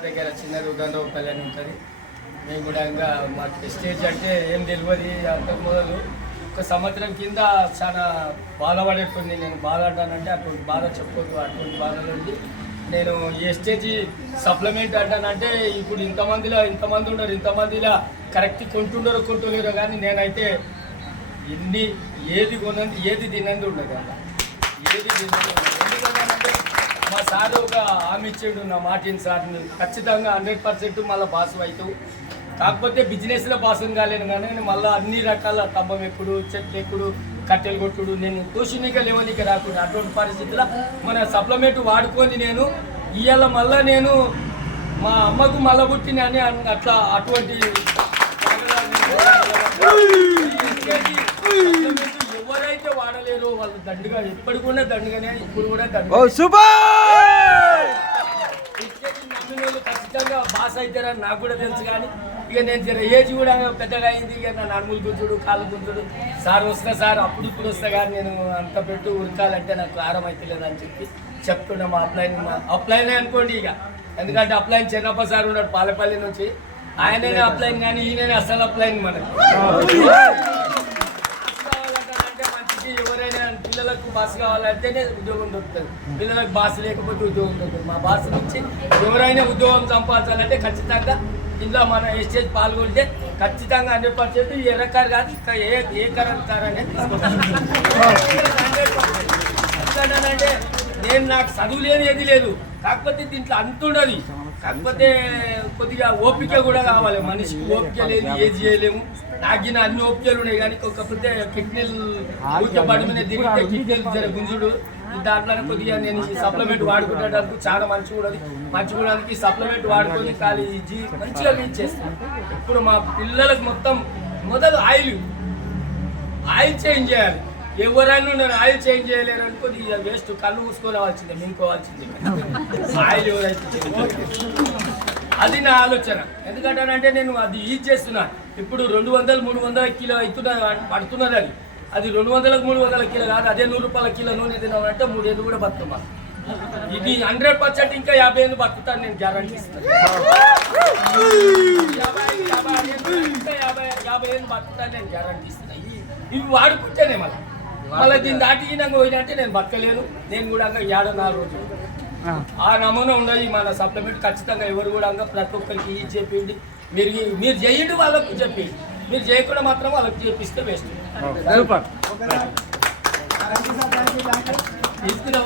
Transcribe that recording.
దగ్గర చిన్న రుద్రంపల్లి అని ఉంటుంది. మేము కూడా ఇంకా మాకు స్టేజ్ అంటే ఏం తెలియదు. అంతకు మొదలు ఒక సంవత్సరం కింద చాలా బాధపడేటుంది. నేను బాధ అంటానంటే అటువంటి బాధ చెప్పదు. అటువంటి బాధలు ఉంది. నేను ఈ స్టేజ్ సప్లిమెంట్ అంటానంటే ఇప్పుడు ఇంతమంది ఉన్నారు, ఇంతమందిలో కరెక్ట్ కొంటులేరు. కానీ నేనైతే ఏది కొనంది ఏది తినంది ఉండదు అలా, ఏది తినంది. ఎందుకంటే మా సార్ ఒక హామీ ఇచ్చాడు, నా మాటిని సార్ని ఖచ్చితంగా 100% మళ్ళీ బాసు అవుతావు. కాకపోతే బిజినెస్లో బాసుని కాలేను కానీ మళ్ళీ అన్ని రకాల తబ్బం ఎక్కుడు, చెట్లు ఎక్కుడు, కట్టెలు కొట్టుడు, నేను తోషినిక లేవనిక రాకుండా అటువంటి పరిస్థితుల్లో మన సప్లిమెంట్ వాడుకొని నేను ఇవాళ మళ్ళీ నేను మా అమ్మకు మళ్ళీ పుట్టిన అని అట్లా అటువంటి ఎవరైతే వాడలేరో వాళ్ళు దండుగా ఎప్పటికూడా దండుగానే ఇప్పుడు కూడా నమ్మిన వాళ్ళు ఖచ్చితంగా బాస్ అవుతారని నాకు కూడా తెలుసు. కానీ ఇక నేను జర ఏజ్ కూడా పెద్దగా అయింది. ఇక నా నడుములు గుంజుడు, కాళ్ళు గుంజుడు, సార్ వస్తా సార్ అప్పుడు ఇప్పుడు వస్తా కానీ నేను అంత పెట్టు ఉరకాలంటే నాకు ఆరం అవుతలేదు అని చెప్తున్నా. మా అప్లైన్ అనుకోండి ఇక, ఎందుకంటే అప్లైన్ చిన్నప్ప సార్ ఉన్నాడు పాలపల్లి నుంచి, ఆయననే అప్లైన్ కానీ ఈయననే అసలు అప్లైన్ మనకి. ఎవరైనా పిల్లలకు బాస్ కావాలంటేనే ఉద్యోగం దొరుకుతుంది. పిల్లలకు బాస్ లేకపోతే ఉద్యోగం దొరుకుతుంది. మా బాస్ నుంచి ఎవరైనా ఉద్యోగం సంపాదించాలంటే ఖచ్చితంగా ఇందులో మన ఎస్టేజ్ పాల్గొంటే ఖచ్చితంగా 100% ఎర్రకారు కాదు ఇంకా ఏ కరెంట్ కార్ అనేది తీసుకుంటానంటే నేను నాకు చదువు లేని ఏది లేదు. కాకపోతే దీంట్లో అంతుండదు. కాకపోతే కొద్దిగా ఓపిక కూడా కావాలి. మనిషికి ఓపిక లేదు, ఏది చేయలేము. నాగిన అన్ని ఓపికలు ఉన్నాయి కానీ కాకపోతే కిడ్నీలు ఊరికే బడి మీద తిరిగితే కిడ్నీలు జర గుంజుడు. దాంట్లోనే కొద్దిగా నేను ఈ సప్లిమెంట్ వాడుకునేటప్పుడు చాలా మంచిగా సప్లిమెంట్ వాడుకొని ఖాళీ మంచిగా రీచ్ చేస్తాను. ఇప్పుడు మా పిల్లలకు మొదలు ఆయిల్ చేంజ్ చేయాలి. ఎవరైనా నేను ఆయిల్ చేంజ్ చేయలేరు అనుకోని వేస్ట్, కళ్ళు మూసుకోవాల్సిందే, మీకోవాల్సిందే ఆయిల్ ఎవరైతే. అది నా ఆలోచన. ఎందుకంటానంటే నేను అది యూజ్ చేస్తున్నా. ఇప్పుడు 200-300 కిలో పడుతున్నది. అది 200-300 కిలో కాదు. అదే 100 రూపాయల కిలో నూనె తినామంటే 3 ఏళ్ళు కూడా బతుకుమా. ఇది 100% ఇంకా 50 ఏళ్ళు బతుకుతాను నేను గ్యారంటీ ఇస్తాను. 50 ఏళ్ళు బతుకుతాను నేను గ్యారంటీ ఇస్తున్నా. ఇవి వాడుకుంటేనే మళ్ళీ దీన్ని దాటినాక పోయినట్టే నేను బతకలేను. నేను కూడా 4 రోజులు ఆ నమూనా ఉండదు మన సప్లిమెంట్. ఖచ్చితంగా ఎవరు కూడా ప్రతి ఒక్కరికి చెప్పింది. మీరు చేయండి, వాళ్ళకు చెప్పి మీరు చేయకుండా మాత్రం వాళ్ళకి చేపిస్తే వేస్ట్. తీసుకున్న